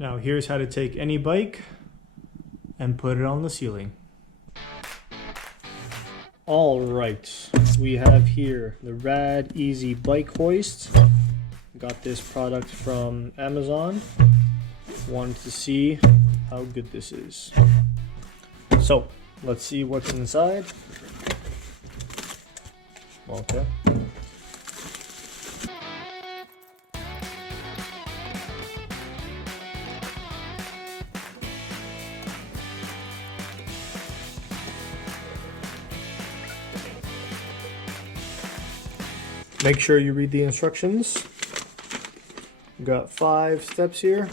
Now here's how to take any bike and put it on the ceiling. All right, we have here the RAD Easy Bike Hoist. Got this product from Amazon. Wanted to see how good this is. So let's see what's inside. Okay. Make sure you read the instructions. We've got 5 steps here.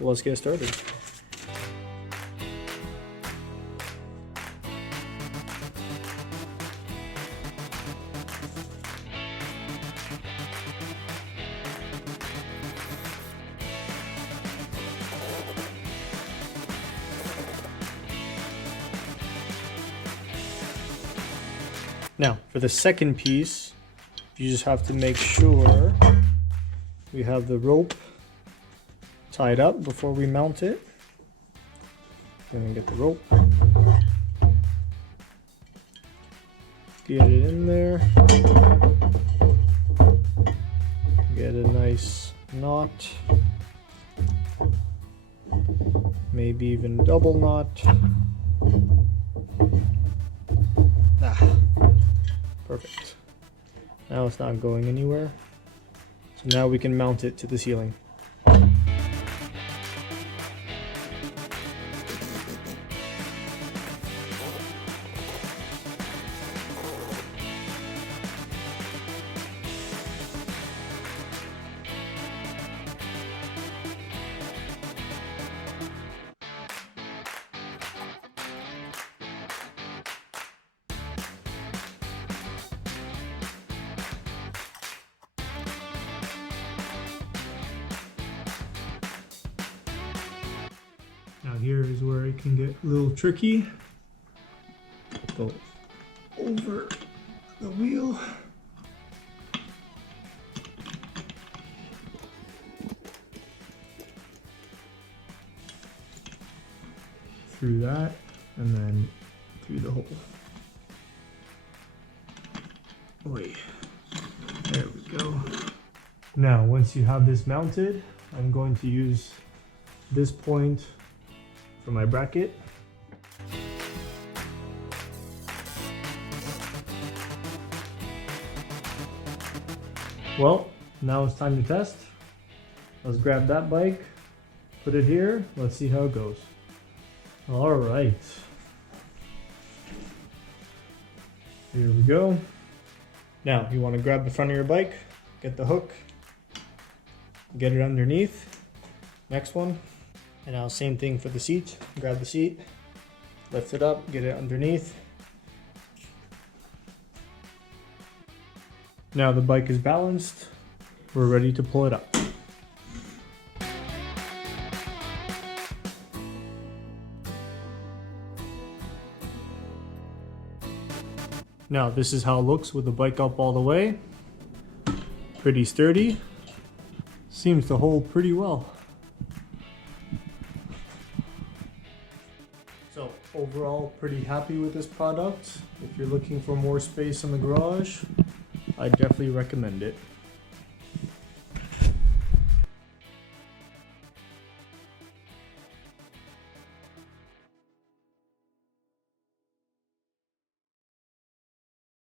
Let's get started. Now, for the second piece, you just have to make sure we have the rope tied up before we mount it. Gonna get the rope. Get it in there. Get a nice knot. Maybe even double knot. Perfect. Now it's not going anywhere. So now we can mount it to the ceiling. Now here is where it can get a little tricky. Go over the wheel. Through that and then through the hole. Wait, there we go. Now once you have this mounted, I'm going to use this point for my bracket. Well, now it's time to test. Let's grab that bike, put it here, let's see how it goes. All right. Here we go. Now you want to grab the front of your bike, get the hook, get it underneath. Next one. And now same thing for the seat. Grab the seat, lift it up, get it underneath. Now the bike is balanced. We're ready to pull it up. Now this is how it looks with the bike up all the way. Pretty sturdy. Seems to hold pretty well. So overall, pretty happy with this product. If you're looking for more space in the garage, I definitely recommend it.